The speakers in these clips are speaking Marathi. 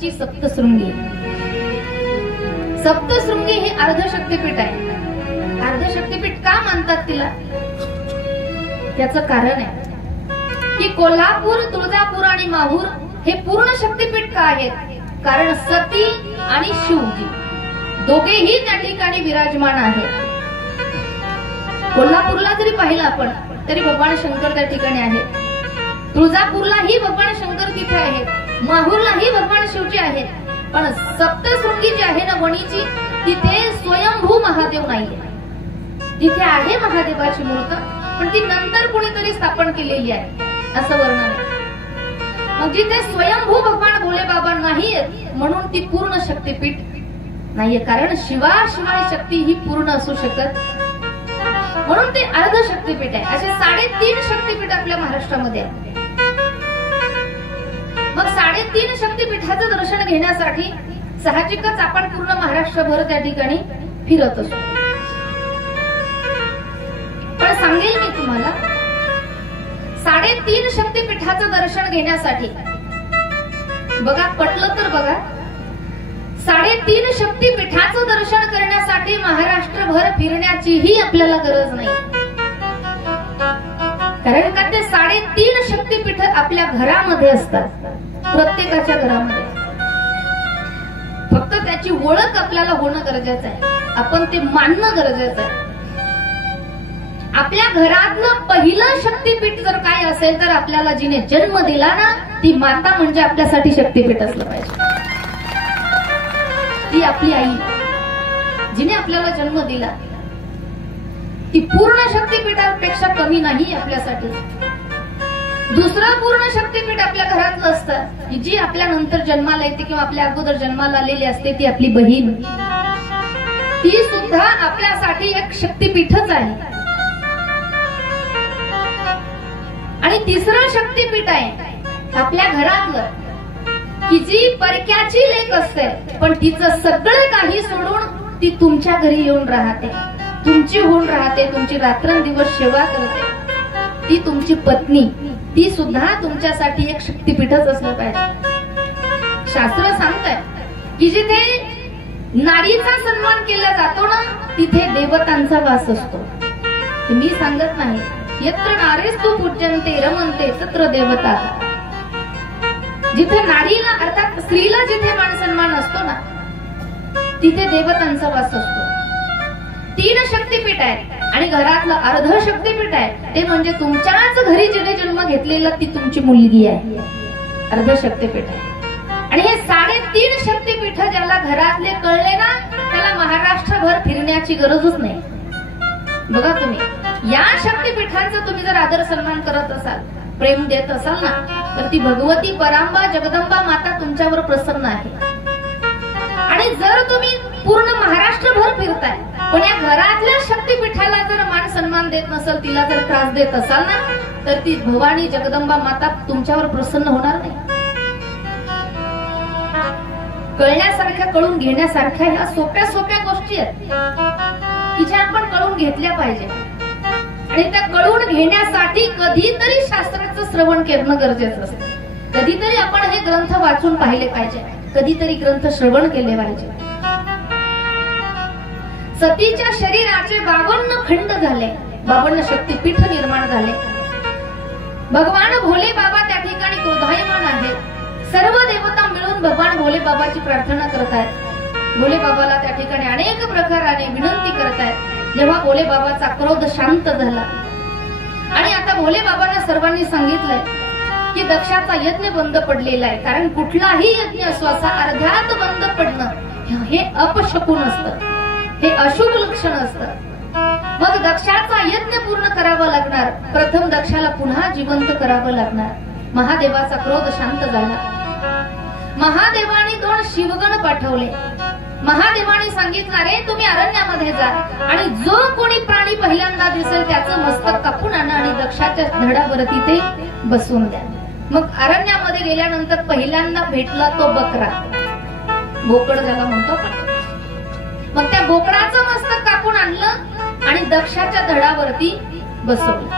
वणीची सप्तशृंगी. सप्तशृंगी हे अर्धशक्तिपीठ आहे. अर्धशक्तिपीठ का मानतात तिला? त्याचं कारण आहे की कोल्हापूर, तुळजापूर आणि माहूर हे पूर्ण शक्तिपीठ का आहेत? कारण सती आणि शिवजी दोघेही त्या ठिकाणी विराजमान आहेत. कोल्हापूरला जरी पाहिलं आपण तरी भगवान शंकर त्या ठिकाणी आहेत. तुळजापूरलाही भगवान शंकर तिथे आहेत. माहूरलाही भगवान शिवजी आहेत. पण सप्तशृंगी जी आहे ना वणीची, तिथे स्वयंभू महादेव नाहीये. तिथे आहे महादेवाची मूर्त, पण ती नंतर कुणीतरी स्थापन केलेली आहे असं वर्णन आहे. मग जिथे स्वयंभू भगवान भोले बाबा नाहीयेत म्हणून ती पूर्ण शक्तिपीठ नाहीये. कारण शिवाशिवाय शक्ती ही पूर्ण असू शकत, म्हणून ते अर्ध शक्तिपीठ आहे. असे 3.5 शक्तिपीठ आपल्या महाराष्ट्रामध्ये आहे. मग 3.5 शक्तिपीठाचं दर्शन घेण्यासाठी साहजिकच आपण पूर्ण महाराष्ट्रभर त्या ठिकाणी फिरत असतो. पण सांगेल मी तुम्हाला, 3.5 शक्तिपीठाचं दर्शन घेण्यासाठी बघा, पटलं तर बघा, 3.5 शक्तिपीठाचं दर्शन करण्यासाठी महाराष्ट्रभर फिरण्याचीही आपल्याला गरज नाही. कारण का ते 3.5 शक्तिपीठ आपल्या घरामध्ये असतात, प्रत्येकाच्या घरामध्ये. फक्त त्याची ओळख आपल्याला होणं गरजेचं आहे, आपण ते मानणं गरजेचं आहे. आपल्या घरातलं पहिलं शक्तिपीठ जर काय असेल तर आपल्याला जिने जन्म दिला ना, ती माता म्हणजे आपल्यासाठी शक्तिपीठ असलं पाहिजे. ती आपली आई, जिने आपल्याला जन्म दिला, ती पूर्ण शक्तिपीठापेक्षा कमी नाही आपल्यासाठी. दुसरं पूर्ण शक्तिपीठ आपल्या घरातलं असतं, जी आपल्या नंतर जन्माला येते किंवा आपल्या अगोदर जन्माला आलेली असते, ती आपली बहीण. ती सुद्धा आपल्यासाठी एक शक्तिपीठच आहे. आणि तिसरं शक्तिपीठ आहे आपल्या घरातलं, की जी परक्याची लेक असते, पण तिचं सगळं काही सोडून ती तुमच्या घरी येऊन राहते, तुमची होऊन राहते, तुमची रात्रंदिवस सेवा करते. ती तुमची पत्नी, ती सुद्धा तुमच्यासाठी एक शक्तिपीठच असलं पाहिजे. शास्त्र सांगतंय की जिथे नारीचा सन्मान केला जातो ना, तिथे देवतांचा वास असतो. मी सांगत नाही, यत्र नारीस्तु पूज्यन्ते रमन्ते तत्र देवता. जिथे नारीला अर्थात स्त्रीला जिथे मान सन्मान असतो ना, तिथे देवतांचा वास असतो. 3 शक्तिपीठ आहेत आणि घरातलं अर्ध शक्तिपीठ आहे ते म्हणजे तुमच्याच घरी जिने जन्म घेतलेला ती तुमची मुलगी आहे, अर्ध शक्तिपीठ आहे. आणि हे 3.5 शक्तिपीठ ज्याला घरातले कळले ना, त्याला महाराष्ट्रभर फिरण्याची गरजच नाही. बघा, तुम्ही या शक्तिपीठांचा तुम्ही जर आदर सन्मान करत असाल, प्रेम देत असाल ना, तर ती भगवती परांबा जगदंबा माता तुमच्यावर प्रसन्न आहे. आणि जर तुम्ही पूर्ण महाराष्ट्रभर फिरताय पण या घरातल्या शक्तिपीठाला जर मान सन्मान देत नसाल, तिला जर त्रास देत असाल ना, तर ती भवानी जगदंबा माता तुमच्यावर प्रसन्न होणार नाही. कळण्यासारख्या, कळून घेण्यासारख्या ह्या सोप्या सोप्या गोष्टी आहेत की ज्या आपण कळून घेतल्या पाहिजे. आणि त्या कळून घेण्यासाठी कधीतरी शास्त्राचं श्रवण करणं गरजेचं असतं. कधीतरी आपण हे ग्रंथ वाचून पाहिले पाहिजे, कधीतरी ग्रंथ श्रवण केले पाहिजे. सतीच्या शरीराचे 52 खंड झाले, 52 शक्तिपीठ निर्माण झाले. भगवान भोले बाबा त्या ठिकाणी क्रोधायमान आहेत. सर्व देवता मिळून भगवान भोले बाबाची प्रार्थना करत आहेत. भोले बाबाला त्या ठिकाणी अनेक प्रकाराने विनंती करत आहेत. जेव्हा भोले बाबाचा क्रोध शांत झाला आणि आता भोले बाबांना सर्वांनी सांगितलंय की दक्षाचा यज्ञ बंद पडलेला आहे. कारण कुठलाही यज्ञ असा अर्ध्यात बंद पडणं हे अपशकुन असतं, हे अशुभ लक्षण असतं. मग दक्षाचा यज्ञ पूर्ण करावा लागणार. प्रथम दक्षाला पुन्हा जिवंत करावं लागणार. महादेवाचा क्रोध शांत झाला. महादेवाने 2 शिवगण पाठवले. महादेवाने सांगितलं, रे तुम्ही अरण्यामध्ये जा आणि जो कोणी प्राणी पहिल्यांदा दिसेल त्याचं मस्तक कापून आणा आणि दक्षाच्या धडावरती ते बसवून द्या. मग अरण्यामध्ये गेल्यानंतर पहिल्यांदा भेटला तो बकरा, बोकड ज्याला म्हणतो. मग त्या बोकडाचं मस्तक कापून आणलं आणि दक्षाच्या धडावरती बसवलं.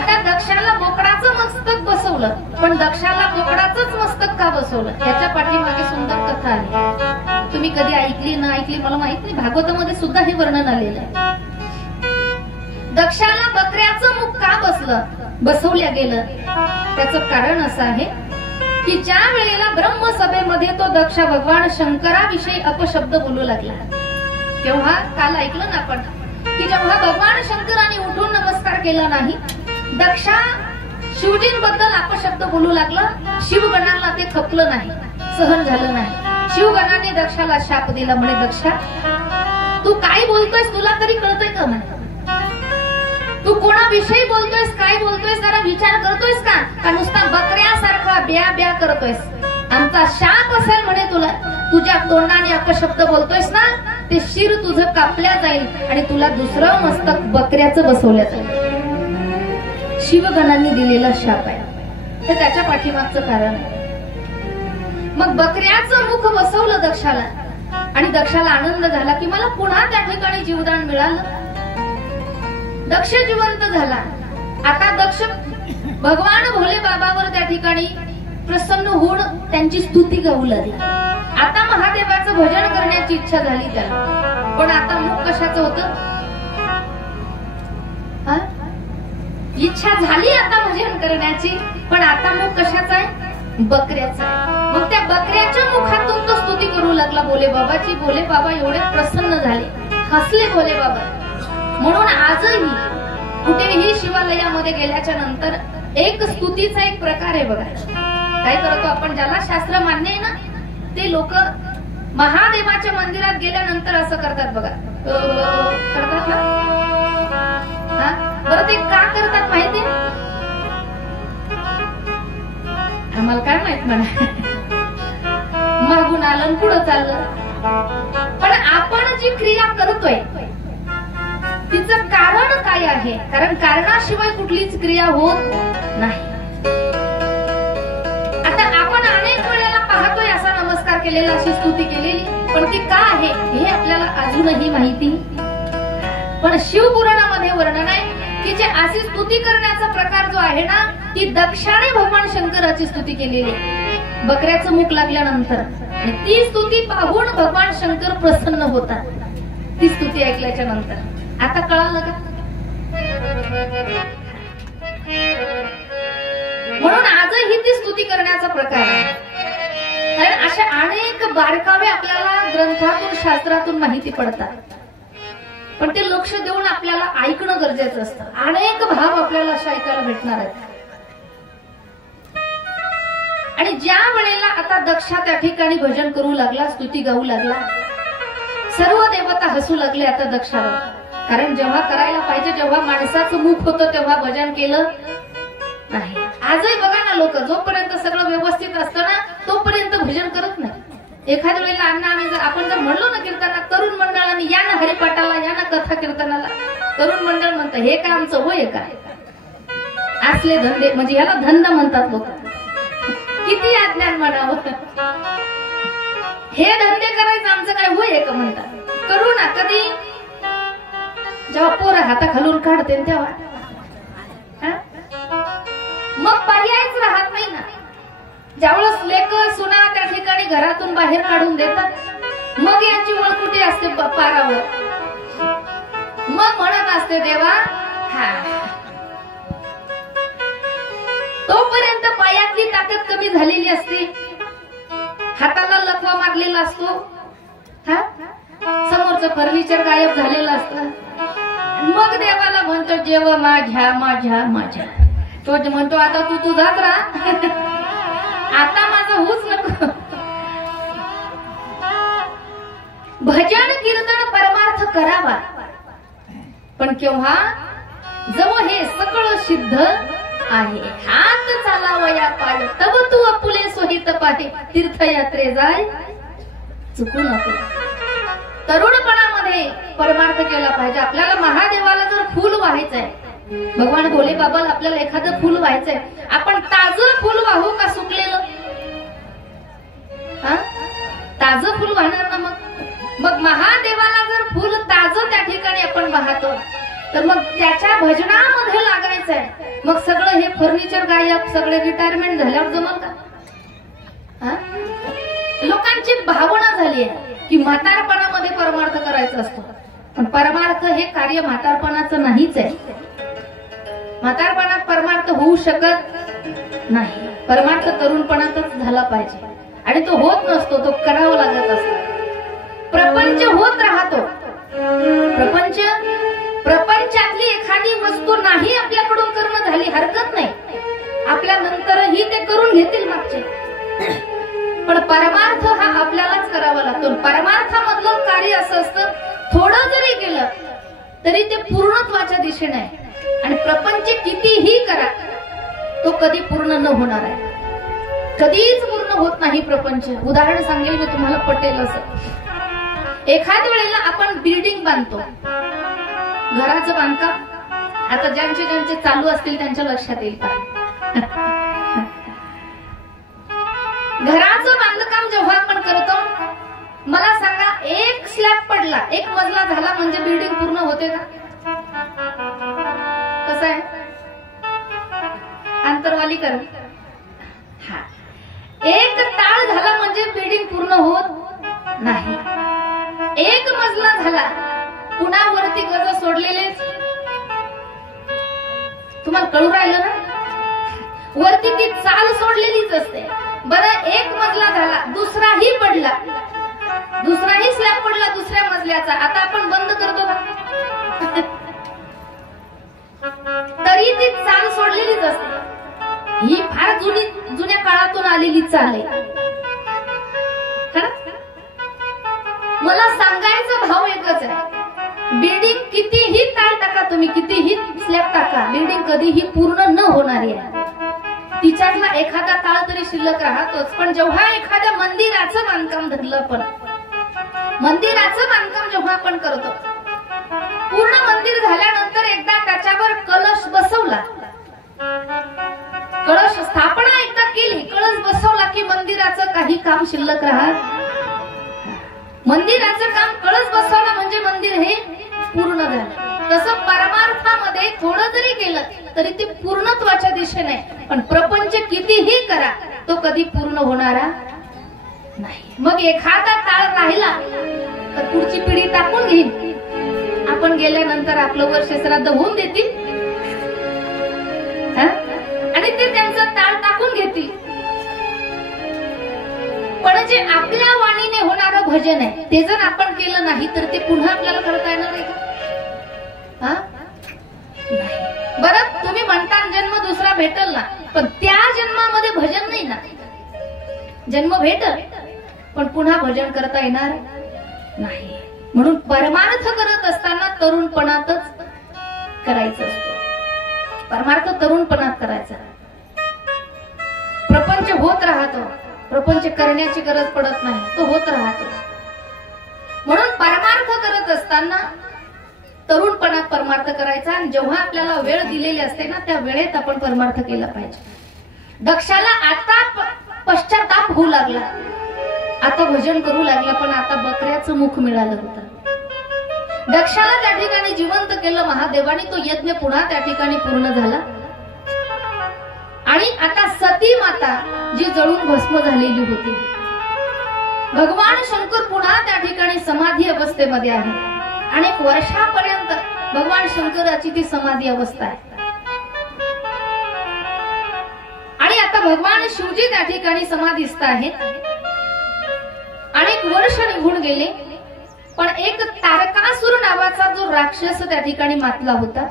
आता दक्षाला बोकडाचं मस्तक बसवलं, पण दक्षाला बोकडाचंच मस्तक का बसवलं याच्या पाठीमागे सुंदर कथा आहे. तुम्ही कधी ऐकली ना ऐकली मला माहित नाही, भागवतामध्ये सुद्धा हे वर्णन आलेलं आहे. दक्षाला बकऱ्याचं मुख का बसवल्या गेलं त्याचं कारण असं आहे की ज्या वेळेला ब्रह्मसभेमध्ये तो दक्ष भगवान शंकराविषयी अपशब्द बोलू लागला, तेव्हा काल ऐकलं ना आपण की जेव्हा भगवान शंकराने उठून नमस्कार केला नाही, दक्षा शिवजींबद्दल अपशब्द बोलू लागला. शिवगणाला ते खपलं नाही, सहन झालं नाही. शिवगणाने दक्षाला शाप दिला, म्हणे दक्षा तू काय बोलतोयस तुला तरी कळतंय का? म्हणे तू कोणाविषयी बोलतोयस, काय बोलतोयस, जरा विचार करतोयस का नुसता बकऱ्यासारखा ब्या ब्या करतोयस? आमचा शाप असेल म्हणे तुला, तुझ्या तोंडाने अपशब्द बोलतोयस ना, ते शिर तुझं कापल्या जाईल आणि तुला दुसरं मस्तक बकऱ्याचं बसवल्या जाईल. शिवगणांनी दिलेला शाप आहे, तर त्याच्या पाठीमागचं कारण आहे. मग बकऱ्याचं मुख बसवलं दक्षाला आणि दक्षाला आनंद झाला की मला पुन्हा त्या ठिकाणी जीवदान मिळालं. दक्ष जिवंत झाला. आता दक्ष भगवान भोले बाबावर त्या ठिकाणी प्रसन्न होऊन त्यांची स्तुती गाऊ लागली. आता महादेवाचं भजन करण्याची इच्छा झाली त्याला, पण आता मुख कशाचं होतं? इच्छा झाली आता भजन करण्याची, पण आता मुख कशाचा आहे? बकऱ्याचा आहे. मग त्या बकऱ्याच्या मुखातून तो स्तुती करू लागला भोले बाबाची. भोले बाबा एवढे प्रसन्न झाले, हसले भोले बाबा. म्हणून आजही कुठेही शिवालयामध्ये गेल्याच्या नंतर एक स्तुतीचा एक प्रकार आहे बघा. काय करतो आपण, ज्याला शास्त्र मान्य आहे ना ते लोक महादेवाच्या मंदिरात गेल्यानंतर असं करतात बघा. करतात ना? बरं ते का करतात माहिती? आम्हाला काय माहित म्हणा, मागून आलं पुढं चाललं. पण आपण जी क्रिया करतोय तिचं कारण काय आहे? कारण कारणाशिवाय कुठलीच क्रिया होत नाही. आता आपण अनेक वेळेला पाहतोय असा नमस्कार केलेला, अशी स्तुती केलेली, पण ती का आहे हे आपल्याला अजूनही माहिती. पण शिवपुराणामध्ये वर्णन आहे की जे अशी स्तुती करण्याचा प्रकार जो आहे ना, ती दक्षाने भगवान शंकराची स्तुती केलेली आहे बकऱ्याचं मुख लागल्यानंतर. ती स्तुती पाहून भगवान शंकर प्रसन्न होतात, ती स्तुती ऐकल्याच्या नंतर. आता कळालं का? म्हणून आजही ती स्तुती करण्याचा प्रकार आहे. कारण अशा अनेक बारकावे आपल्याला ग्रंथातून शास्त्रातून माहिती पडतात, पण ते लक्ष देऊन आपल्याला ऐकणं गरजेचं असतं. अनेक भाव आपल्याला अशा ऐकायला भेटणार आहेत. आणि ज्या वेळेला आता दक्षा त्या ठिकाणी भजन करू लागला, स्तुती गाऊ लागला, सर्व देवता हसू लागले आता दक्षावर. कारण जेव्हा करायला पाहिजे, जेव्हा माणसाचं मुख होतं तेव्हा भजन केलं नाही. आजही बघा ना, लोक जोपर्यंत सगळं व्यवस्थित असतं ना तोपर्यंत भजन करत नाही. एखाद्या वेळेला आम्ही आपण जर म्हणलो ना कीर्तनात, तरुण मंडळाने या ना हरिपाठाला, या ना कथा कीर्तनाला, तरुण मंडळ म्हणतं हे काय आमचं होय काय? असले धंदे म्हणजे याला धंदा म्हणतात लोक. किती अज्ञान म्हणावं, हे धंदे करायचं आमचं काय होय का म्हणतात. करू ना. कधी जेव्हा पोरं हाताखालून काढते तेव्हा मग पर्यायच राहत नाही ना. ज्यावेळेस लेक सुना त्या ठिकाणी घरातून बाहेर काढून देतात, मग यांची वळ कुठे असते पारावर. मग म्हणत असते देवा हा. तोपर्यंत पायातली ताकद कमी झालेली असते, हाताला लकवा मारलेला असतो, समोरचं फर्निचर गायब झालेलं असतं. मग देवाला म्हणतो जेव्हा माझ्या माझ्या माझ्या. तो म्हणतो आता तू तुझाच राहा, आता माझं होऊच नको. भजन कीर्तन परमार्थ करावा, पण केव्हा जवळ हे सगळं सिद्ध आहे. हात चालावया पाय तब तू अपुले सोहित पाहे, तीर्थयात्रे जाय चुकू नको. तरुणपणामध्ये परमार्थ केला पाहिजे. आपल्याला महादेवाला जर फूल व्हायचंय, भगवान भोले बाबाला आपल्याला एखादं फूल व्हायचंय, आपण ताजं फूल वाहू का सुकलेलं? ताजं फूल वाहणार ना. मग महादेवाला जर फूल ताजं त्या ठिकाणी आपण वाहतो, तर मग त्याच्या भजनामध्ये लागायचं आणायचं आहे, मग सगळं हे फर्निचर गायब, सगळे रिटायरमेंट झाल्यावर जमल का? लोकांची भावना झाली आहे की म्हातारपणामध्ये परमार्थ करायचा असतो, पण परमार्थ हे कार्य म्हातारपणाचं नाहीच आहे. म्हातारपणात परमार्थ होऊ शकत नाही. परमार्थ तरुणपणातच झाला पाहिजे आणि तो होत नसतो, तो करावा लागत असतो. प्रपंच होत राहतो. प्रपंचातली एखादी वस्तू नाही आपल्याकडून करणं झाली हरकत नाही, आपल्या नंतरही ते करून घेतील मागचे, पण परमार्थ हा आपल्यालाच करावा लागतो. परमार्थामधलं कार्य असं असतं, थोडं जरी केलं तरी ते पूर्णत्वाच्या दिशेने आहे. आणि प्रपंच कितीही करा तो कधी पूर्ण न होणार आहे, कधीच पूर्ण होत नाही प्रपंच. उदाहरण सांगेल मी तुम्हाला, पटेल असं. एखाद्या वेळेला आपण बिल्डिंग बांधतो, घराचं बांधकाम. आता ज्यांचे ज्यांचे चालू असतील त्यांच्या लक्षात येईल. घराचं बांधकाम जेव्हा आपण करतो, मला सांगा, एक स्लॅब पडला, एक मजला झाला म्हणजे बिल्डिंग पूर्ण होते का? कसं आहे? अंतरवाली कर. हा, एक ताळ झाला म्हणजे बिल्डिंग पूर्ण होत नाही. एक मजला झाला, पुन्हा वरती गज सोडलेले. तुम्हाला कळू राहिलं ना? वरती ती चाल सोडलेलीच असते. बरं, एक मजला झाला, दुसराही पडला, दुसराही स्लॅब पडला दुसऱ्या मजल्याचा. आता आपण बंद करतो का? तरी ती चाल सोडलेलीच असते. ही फार जुन्या काळातून आलेली चाल आहे. मला सांगायचा भाव एकच आहे, बिल्डिंग कितीही ताळ टाका तुम्ही, कितीही स्लॅब टाका, बिल्डिंग कधीही पूर्ण न होणारी आहे. तिच्यातला एखादा ताळ तरी शिल्लक राहतोच. पण जेव्हा एखाद्या मंदिराचं बांधकाम धरलं, आपण मंदिराचं बांधकाम जेव्हा आपण करतो, पूर्ण मंदिर झाल्यानंतर एकदा त्याच्यावर कलश बसवला, कलश स्थापना एकदा केली, कलश बसवला की मंदिराचं काही काम शिल्लक राहत. मंदिराचं काम कळस बसवणं म्हणजे मंदिर हे पूर्ण झालं. तसं परमार्थामध्ये थोडं जरी केलं तरी ते पूर्णत्वाच्या दिशेने. पण प्रपंच कितीही करा तो कधी पूर्ण होणारा नाही. मग एखादा काळ राहिला तर पुढची पिढी टाकून घेईल. आपण गेल्यानंतर आपलं वर्ष श्राद्ध होऊन देतील आणि ते त्यांचं ताळ टाकून घेतील. पण जे आपल्या वाणीने होणारं भजन आहे ते जर आपण केलं नाही तर ते पुन्हा आपल्याला करता येणार आहे का? नाही. बरं, तुम्ही म्हणता जन्म दुसरा भेटल ना, पण त्या जन्मामध्ये भजन नाही ना. जन्म भेटल पण पुन्हा भजन करता येणार नाही. म्हणून परमार्थ करत असताना तरुणपणातच करायचं असतो. परमार्थ तरुणपणात करायचा. प्रपंच होत राहतो, प्रपंच करण्याची गरज पडत नाही, तो होत राहतो. म्हणून परमार्थ करत असताना तरुणपणात परमार्थ करायचा. आणि जेव्हा आपल्याला वेळ दिलेली असते ना, त्या वेळेत आपण परमार्थ केला पाहिजे. दक्षाला आता पश्चाताप होऊ लागला, आता भजन करू लागला, पण आता बकऱ्याचं मुख मिळालं होतं. दक्षाला त्या ठिकाणी जिवंत केलं महादेवाने. तो यज्ञ पुन्हा त्या ठिकाणी पूर्ण झाला. आणि आता सती माता जी जळून भस्म झालेली होती, भगवान शंकर पुन्हा त्या ठिकाणी समाधी अवस्थेमध्ये आहे. अनेक वर्षापर्यंत भगवान शंकराची ती समाधी अवस्था आहे. आणि आता भगवान शिवजी त्या ठिकाणी समाधीस्थ आहेत. अनेक वर्ष निघून गेले, पण एक तारकासुर नावाचा जो राक्षस त्या ठिकाणी मातला होता,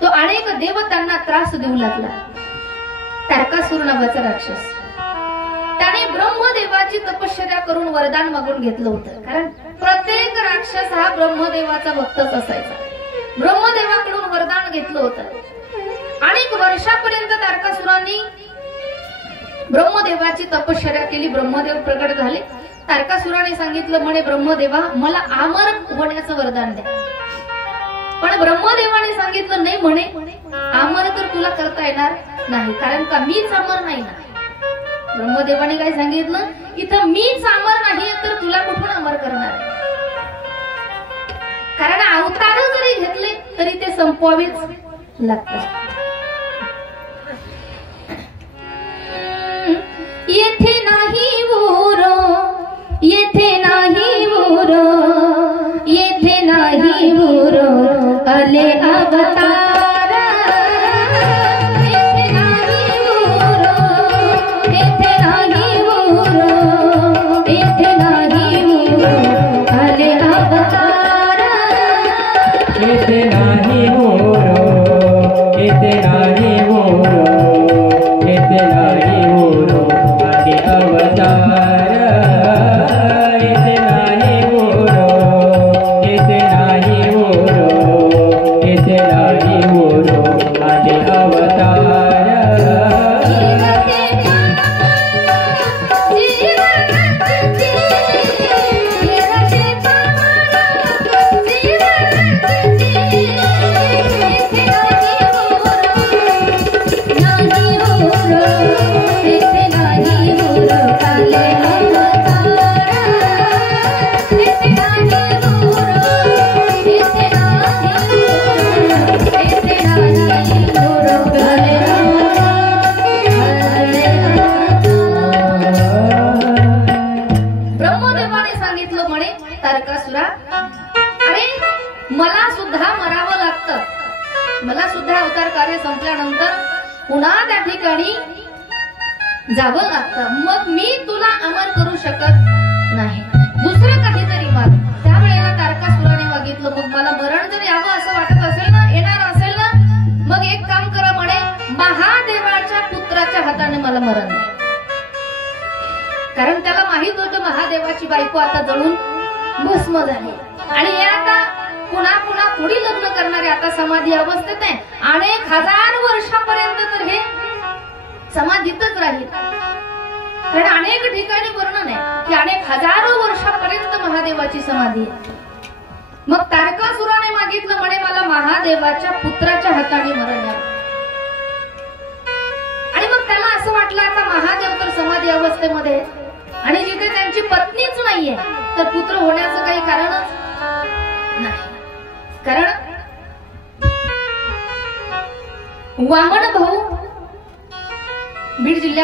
तो अनेक देवतांना त्रास देऊ लागला. तारकासुर नावाचा राक्षस, त्याने ब्रह्मदेवाची तपश्चर्या करून वरदान मागून घेतलं होतं. कारण प्रत्येक राक्षस हा ब्रह्मदेवाचा भक्तच असायचा. ब्रह्मदेवाकडून वरदान घेतलं होतं. अनेक वर्षापर्यंत तारकासुरांनी ब्रह्मदेवाची तपश्चर्या केली. ब्रह्मदेव प्रकट झाले. तारकासुराने सांगितलं, म्हणे ब्रह्मदेवा मला अमर होण्याचं वरदान द्या. पण ब्रह्मदेवाने सांगितलं, नाही म्हणे, अमर तर तुला करता येणार नाही, कारण का मीच अमर नाही ना. ब्रह्मदेवाने काय सांगितलं, इथं मीच अमर नाही तर तुला कुठून अमर करणार. कारण अवतार जरी घेतले तरी ते संपवावेच लागतात. येथे नाही उरो, येथे नाही उरो, येथे नाही उरो, आले अवतार। येथे नाही उरो, येथे नाही उरो, येथे नाही उरो, आले अवतार। येथे नाही उरो, येथे नाही उरो, येथे नाही उरो, आले अवतार। येथे नाही उरो, येथे नाही उरो, येथे नाही उरो, आले अवतार। ब्रह्मदेवाने सांगितलं म्हणे तारकासुरा, अरे मला सुद्धा मरावं लागतं, मला सुद्धा अवतार कार्य संपल्यानंतर पुन्हा त्या ठिकाणी जावं लागतं, मग मी तुला अमर करू शकत नाही, दुसरं काहीतरी माग। त्यावेळेला तारकासुराने मागितलं, मग मला मरण जर यावं असं वाटत असेल ना, येणार असेल ना, मग एक काम करा म्हणे, महादेवाच्या पुत्राच्या हाताने मला मरण द्या। कारण त्याला माहित होतं महादेवाची बायको आता जळून भस्म झाली आणि हे आता पुन्हा पुन्हा थोडी लग्न करणारे आता समाधी अवस्थेत आहे, अनेक हजार वर्षापर्यंत तर हे समाधीतच राहील। कारण अनेक ठिकाणी वर्णन आहे की अनेक हजारो वर्षापर्यंत महादेवाची समाधी आहे। मग तारकासुराने मागितलं म्हणे, मला महादेवाच्या पुत्राच्या हाताने मरण द्यावं। आणि मग त्याला असं वाटलं, आता महादेव तर समाधी अवस्थेमध्ये आणि जिथे त्यांची पत्नीच नाहीये तर पुत्र होण्याचं काही कारणच नाही। कारण वामन भाऊ बीड जिल्ह्यात